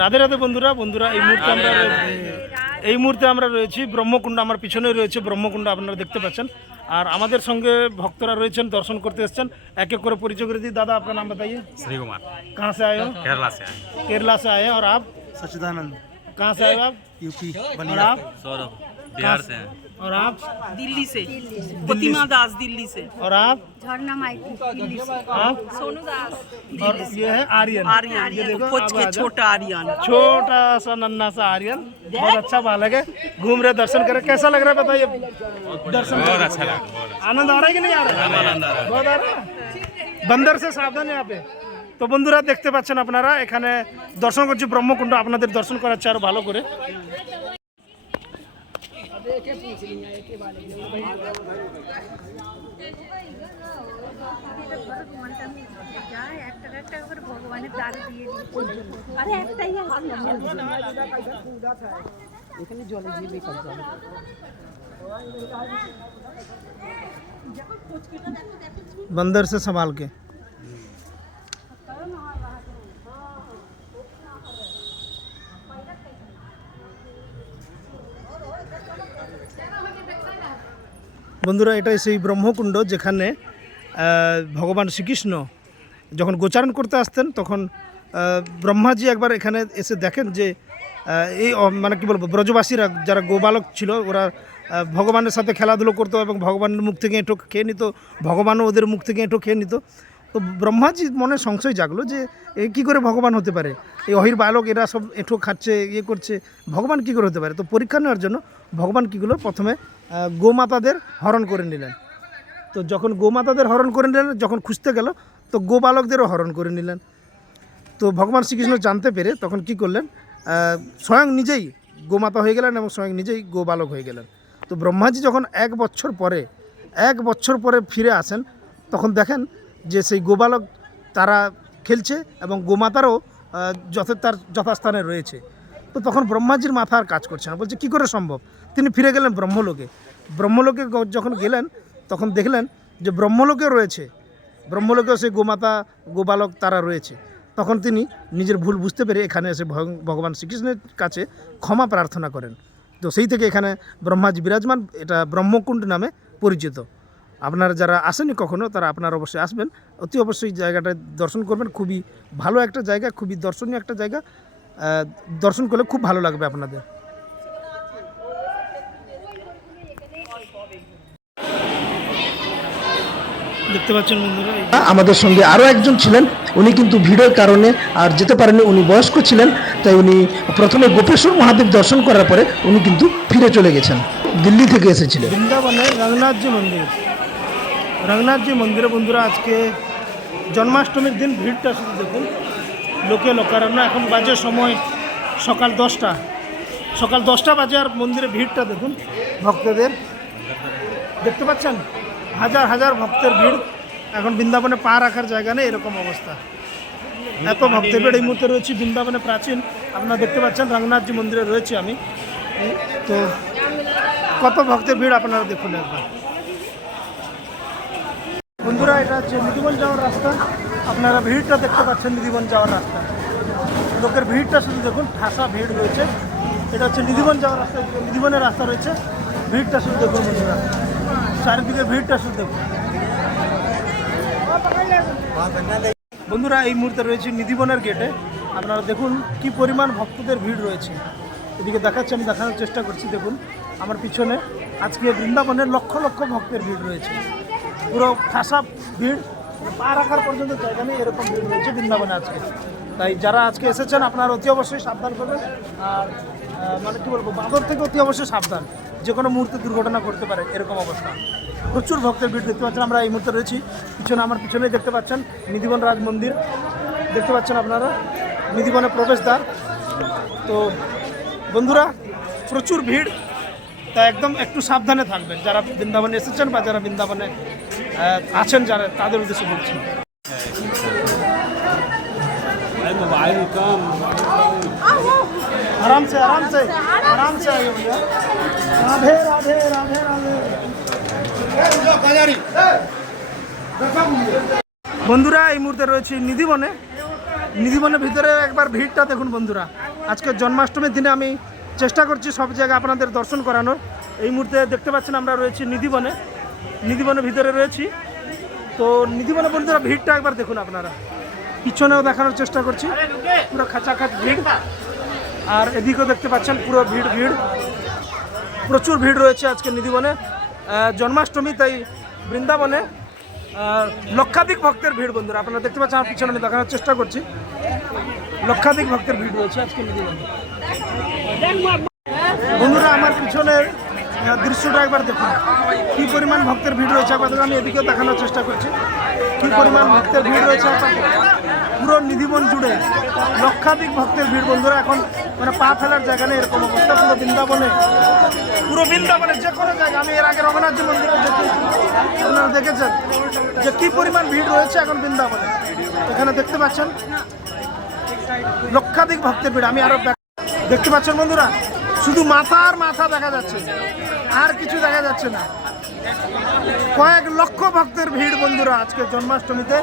রাধে রাধে বন্ধুরা বন্ধুরা এই মুহূর্তে আমরা এই মুহূর্তে আমরা রয়েছি ব্রহ্মকুণ্ড আমার পিছনে রয়েছে ব্রহ্মকুণ্ড আপনারা দেখতে পাচ্ছেন আর আমাদের সঙ্গে ভক্তরা রয়েছেন দর্শন করতে এসেছেন এক এক করে परिचय করে दी दादा आपका नाम बताइए श्री कुमार कहाँ से आए हो केरला से आए केरला से आए हैं और आप সচিদানন্দ कहाँ से आप? यूपी और आप? सौरभ बिहार से हैं। और आप? दिल्ली से। प्रतिमा दास दिल्ली से। और आप? झरना दिल्ली से। आप? सोनू दास और ये है आर्यन। आर्यन ये देखो के छोटा आर्यन। छोटा सा नन्ना सा आर्यन। बहुत अच्छा बालक है। घूम रहे दर्शन कर रहे। कैसा लग रहा है बताइए? दर्शन बहुत अच्छा, अच्छा आनंद आ रहा है कि नहीं आ रहा है। बहुत आ रहा है? बंदर से सावधान है यहाँ पे। তো বন্ধুরা দেখতে পাচ্ছেন আপনারা এখানে দর্শন করছি ব্রহ্মকুণ্ড আপনাদের দর্শন করাচ্ছে আরো ভালো করে একটা একটা করে ভগবানের দ্বারে দিয়ে দিই আরে একটাই बंदर से संभाल के বন্ধুরা, এটাই সেই ব্রহ্মকুণ্ড যেখানে ভগবান শ্রীকৃষ্ণ যখন গোচারণ করতে আসতেন, তখন ব্রহ্মাজি একবার এখানে এসে দেখেন যে এই মানে কী বলব, ব্রজবাসীরা যারা গোবালক ছিল, ওরা ভগবানের সাথে খেলাধুলো করতো এবং ভগবানের মুখ থেকে এঁটো খেয়ে নিত, ভগবানও ওদের মুখ থেকে এঁটো খেয়ে নিত। তো ব্রহ্মাজি মনে সংশয় জাগলো যে এ কী করে ভগবান হতে পারে? এই অহির বালক এরা সব এঁঠো খাচ্ছে ইয়ে করছে, ভগবান কী করে হতে পারে? তো পরীক্ষা নেওয়ার জন্য ভগবান কী করল? প্রথমে গোমাতাদের হরণ করে নিলেন। তো যখন গোমাতাদের হরণ করে নিলেন, যখন খুঁজতে গেল, তো গোবালকদেরও হরণ করে নিলেন। তো ভগবান শ্রীকৃষ্ণ জানতে পেরে তখন কি করলেন? স্বয়ং নিজেই গোমাতা হয়ে গেলেন এবং স্বয়ং নিজেই গোবালক হয়ে গেলেন। তো ব্রহ্মাজি যখন এক বছর পরে, এক বছর পরে ফিরে আসেন, তখন দেখেন যে সেই গোবালক তারা খেলছে এবং গোমাতারও যথে, তার যথাস্থানে রয়েছে। তো তখন ব্রহ্মাজির মাথা আর কাজ করছে না। বলছে, কী করে সম্ভব? তিনি ফিরে গেলেন ব্রহ্মলোকে। ব্রহ্মলোকে যখন গেলেন, তখন দেখলেন যে ব্রহ্মলোকে রয়েছে। ব্রহ্মলোকেও সেই গোমাতা, গোবালক তারা রয়েছে। তখন তিনি নিজের ভুল বুঝতে পেরে এখানে এসে ভগ- ভগবান শ্রীকৃষ্ণের কাছে ক্ষমা প্রার্থনা করেন। তো সেই থেকে এখানে ব্রহ্মাজি বিরাজমান, এটা ব্রহ্মকুণ্ড নামে পরিচিত। আপনারা যারা আসেনি কখনো তারা আপনারা অবশ্যই আসবেন। অতি অবশ্যই জায়গাটা দর্শন করবেন। খুবই ভালো একটা জায়গা খুবই দর্শনীয় একটা জায়গা। দর্শন করলে খুব ভালো লাগবে আপনাদের। দেখতে পাচ্ছেন বন্ধুরা আমাদের সঙ্গে আরও একজন ছিলেন। উনি কিন্তু ভিড়ের কারণে আর যেতে পারেননি উনি বয়স্ক ছিলেন। তাই উনি প্রথমে গোপেশ্বর মহাদেব দর্শন করার পরে উনি কিন্তু ফিরে চলে গেছেন। দিল্লি থেকে এসেছিলেন। বৃন্দাবনে রঙ্গনাথজি মন্দির। রঙ্গনাথজি মন্দিরে বন্ধুরা, আজকে জন্মাষ্টমীর দিন ভিড়টা শুধু দেখুন। লোকে লোকারণ্য, এখন বাজে সময় সকাল দশটা। সকাল দশটা বাজে আর মন্দিরে ভিড়টা দেখুন, ভক্তদের। দেখতে পাচ্ছেন? হাজার হাজার ভক্তের ভিড়। এখন বৃন্দাবনে পা রাখার জায়গা নেই, এরকম অবস্থা। এত ভক্তের ভিড়, এই মুহূর্তে রয়েছি বৃন্দাবনে প্রাচীন। আপনারা দেখতে পাচ্ছেন রঙ্গনাথজি মন্দিরে রয়েছে আমি। তো কত ভক্তের ভিড় আপনারা দেখুন একবার। বন্ধুরা, এটা হচ্ছে নিধিবন যাওয়ার রাস্তা। আপনারা ভিড়টা দেখতে পাচ্ছেন নিধিবন যাওয়ার রাস্তা। লোকের ভিড়টা শুধু দেখুন, ঠাসা ভিড় রয়েছে। এটা হচ্ছে নিধিবন যাওয়ার রাস্তা নিধিবনের রাস্তা রয়েছে। ভিড়টা শুধু দেখুন বন্ধুরা। চারিদিকে ভিড়টা শুধু দেখুন। বন্ধুরা, এই মুহূর্তে রয়েছে নিধিবনের গেটে। আপনারা দেখুন কি পরিমাণ ভক্তদের ভিড় রয়েছে। এদিকে দেখাচ্ছি, আমি দেখানোর চেষ্টা করছি, দেখুন। আমার পিছনে আজকে বৃন্দাবনের লক্ষ লক্ষ ভক্তের ভিড় রয়েছে। পুরো ঠাসা ভিড় পা রাখার পর্যন্ত জায়গা নেই, এরকম ভিড় রয়েছে বৃন্দাবনে আজকে। তাই যারা আজকে এসেছেন, আপনারা অতি অবশ্যই সাবধান করবেন। আর মানে কি বলব, বাঁদর থেকে অতি অবশ্যই সাবধান। যে কোনো মুহূর্তে দুর্ঘটনা ঘটতে পারে, এরকম অবস্থা। প্রচুর ভক্তের ভিড় দেখতে পাচ্ছেন, আমরা এই মুহূর্তে রয়েছি। পিছনে আমার পিছনেই দেখতে পাচ্ছেন নিধিবন রাজ মন্দির দেখতে পাচ্ছেন আপনারা নিধিবনের প্রবেশদ্বার। তো, বন্ধুরা, প্রচুর ভিড়। তা একদম একটু সাবধানে থাকবেন। যারা বৃন্দাবনে এসেছেন বা যারা বৃন্দাবনে আছেন যারা, তাদের উদ্দেশ্যে বলছি। আরামসে আরামসে বন্ধুরা, এই মুহূর্তে রয়েছে নিধিবনে। নিধিবনের ভিতরে একবার ভিড়টা দেখুন বন্ধুরা। আজকে জন্মাষ্টমীর দিনে আমি চেষ্টা করছি সব জায়গায় আপনাদের দর্শন করানোর। এই মুহূর্তে দেখতে পাচ্ছেন আমরা রয়েছি নিধিবনে। নিধিবনের ভিতরে রয়েছি। তো নিধিবনে বন্ধুরা, ভিড়টা একবার দেখুন আপনারা। পিছনেও দেখানোর চেষ্টা করছি। পুরো খাঁচাখাচ ভিড়। আর এদিকেও দেখতে পাচ্ছেন পুরো ভিড় ভিড়। প্রচুর ভিড় রয়েছে আজকে নিধিবনে। জন্মাষ্টমী, তাই বৃন্দাবনে। লক্ষাধিক ভক্তের ভিড় বন্ধুরা, আপনারা দেখতে পাচ্ছেন, আমার পিছনে আমি দেখানোর চেষ্টা করছি। লক্ষাধিক ভক্তের ভিড় রয়েছে আজকে নিধিবনে। বন্ধুরা, আমার পিছনের দৃশ্যটা একবার দেখুন। কি পরিমাণ ভক্তের ভিড় রয়েছে আপনাদের আমি এদিকেও দেখানোর চেষ্টা করছি। কি পরিমাণ ভক্তের ভিড় রয়েছে আপনাদের পুরো নিধিবন জুড়ে লক্ষাধিক ভক্তের ভিড় বন্ধুরা, এখন মানে পা ফেলার জায়গা নেই, এরকম অবস্থা, পুরো বৃন্দাবনে। পুরো বৃন্দাবনে যে কোনো জায়গা, আমি এর আগে রঘুনাথজি মন্দিরে দেখেছি। আপনারা দেখেছেন যে কি পরিমাণ ভিড় রয়েছে এখন বৃন্দাবনে। এখানে দেখতে পাচ্ছেন লক্ষাধিক ভক্তের ভিড়, আমি আরও দেখ- দেখতে পাচ্ছেন বন্ধুরা? শুধু মাথা আর মাথা দেখা যাচ্ছে। আর কিছু দেখা যাচ্ছে না। কয়েক লক্ষ ভক্তের ভিড় বন্ধুরা আজকে জন্মাষ্টমীতে।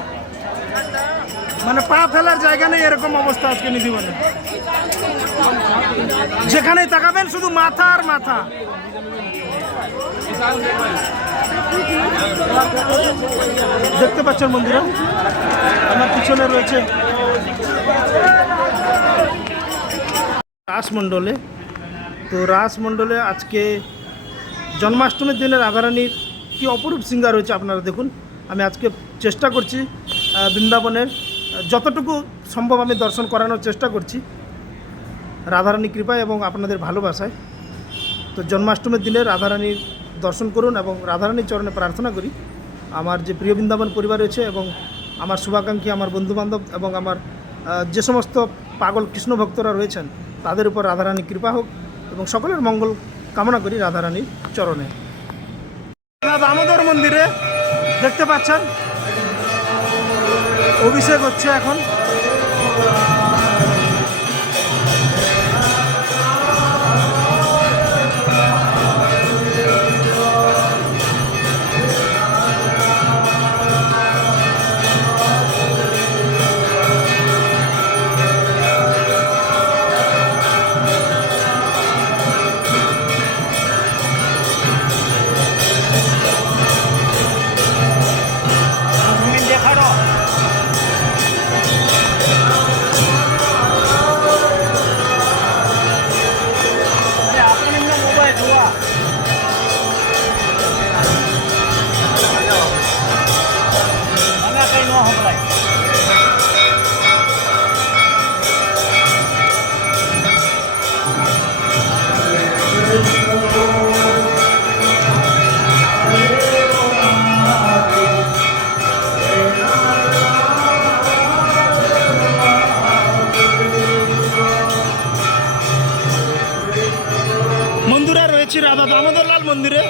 মানে পা ফেলার জায়গা নেই এরকম অবস্থা আজকে নিধিবনে। যেখানেই তাকাবেন শুধু মাথা আর মাথা। দেখতে পাচ্ছেন বন্ধুরা, আমার পিছনে রয়েছে রাসমণ্ডলে তো রাসমণ্ডলে আজকে জন্মাষ্টমীর দিনে রাধারানীর কি অপরূপ সিঙ্গার রয়েছে আপনারা দেখুন। আমি আজকে চেষ্টা করছি বৃন্দাবনের যতটুকু সম্ভব আমি দর্শন করানোর চেষ্টা করছি। রাধারানী কৃপায় এবং আপনাদের ভালোবাসায়। তো জন্মাষ্টমীর দিনে রাধারানীর দর্শন করুন এবং রাধারানীর চরণে প্রার্থনা করি। আমার যে প্রিয় বৃন্দাবন পরিবার রয়েছে এবং আমার শুভাকাঙ্ক্ষী, আমার বন্ধুবান্ধব এবং আমার যে সমস্ত পাগল কৃষ্ণ ভক্তরা রয়েছেন, তাদের উপর রাধারানী কৃপা হোক। এবং সকলের মঙ্গল কামনা করি রাধারানীর চরণে। দামোদর মন্দিরে দেখতে পাচ্ছেন। অভিষেক হচ্ছে এখন। রাধা দামোদরলাল মন্দিরে।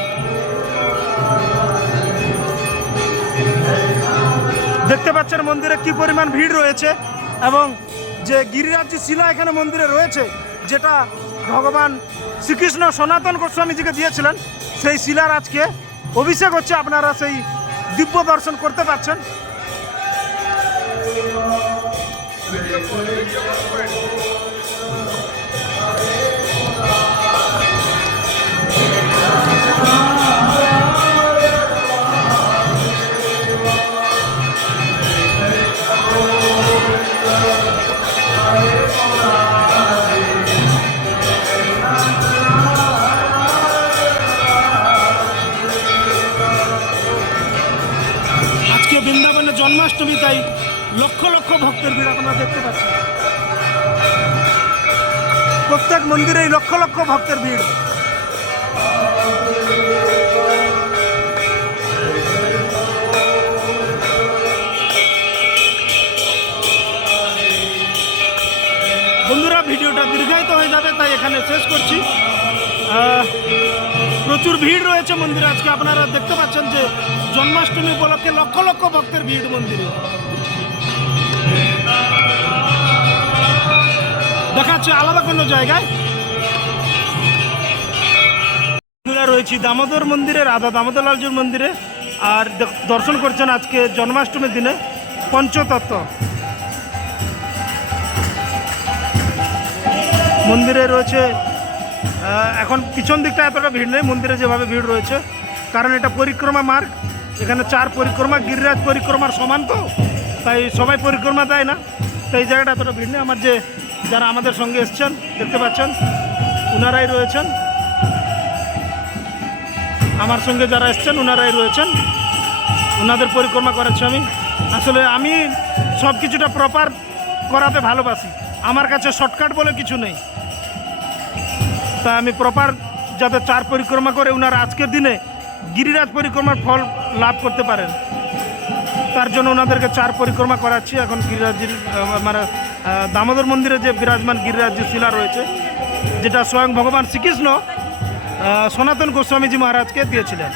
দেখতে পাচ্ছেন মন্দিরে কি পরিমাণ ভিড় রয়েছে এবং যে গিরিরাজ্য শিলা এখানে মন্দিরে রয়েছে, যেটা ভগবান শ্রীকৃষ্ণ সনাতন গোস্বামীজিকে দিয়েছিলেন, সেই শিলার আজকে অভিষেক হচ্ছে, আপনারা সেই দিব্য দর্শন করতে পাচ্ছেন জন্মাষ্টমী তাই লক্ষ লক্ষ ভক্তের ভিড় আপনারা দেখতে পাচ্ছেন প্রত্যেক মন্দিরেই লক্ষ লক্ষ ভক্তের ভিড়। বন্ধুরা, ভিডিওটা দীর্ঘায়িত হয়ে যাবে, তাই এখানে শেষ করছি। প্রচুর ভিড় রয়েছে মন্দিরে। আজকে আপনারা দেখতে পাচ্ছেন যে জন্মাষ্টমী উপলক্ষে লক্ষ লক্ষ ভক্তের ভিড় মন্দিরে। দেখাচ্ছে আলাদা কোনো জায়গায়। রয়েছি দামোদর মন্দিরে, রাধা দামোদর লালজুর মন্দিরে। আর দর্শন করছেন আজকে জন্মাষ্টমীর দিনে পঞ্চতত্ত্ব। মন্দিরে রয়েছে এখন পিছন দিকটা এতটা ভিড় নেই, মন্দিরে যেভাবে ভিড় রয়েছে। কারণ এটা পরিক্রমা মার্গ, এখানে চার পরিক্রমা, গিরিরাজ পরিক্রমার সমান তো, তাই সবাই পরিক্রমা দেয় না। তাই এই জায়গাটা এতটা ভিড় নেই। আমার যে যারা আমাদের সঙ্গে এসছেন, দেখতে পাচ্ছেন ওনারাই রয়েছেন। আমার সঙ্গে যারা এসছেন ওনারাই রয়েছেন। ওনাদের পরিক্রমা করাচ্ছি আমি। আসলে আমি সব কিছুটা প্রপার করাতে ভালোবাসি। আমার কাছে শর্টকাট বলে কিছু নেই। তা আমি প্রপার যাতে চার পরিক্রমা করে ওনারা আজকের দিনে গিরিরাজ পরিক্রমার ফল লাভ করতে পারেন। তার জন্য ওনাদেরকে চার পরিক্রমা করাচ্ছি। এখন গিরিরাজির মানে দামোদর মন্দিরে যে বিরাজমান গিরিরাজ্যের শিলা রয়েছে, যেটা স্বয়ং ভগবান শ্রীকৃষ্ণ সনাতন গোস্বামীজি মহারাজকে দিয়েছিলেন।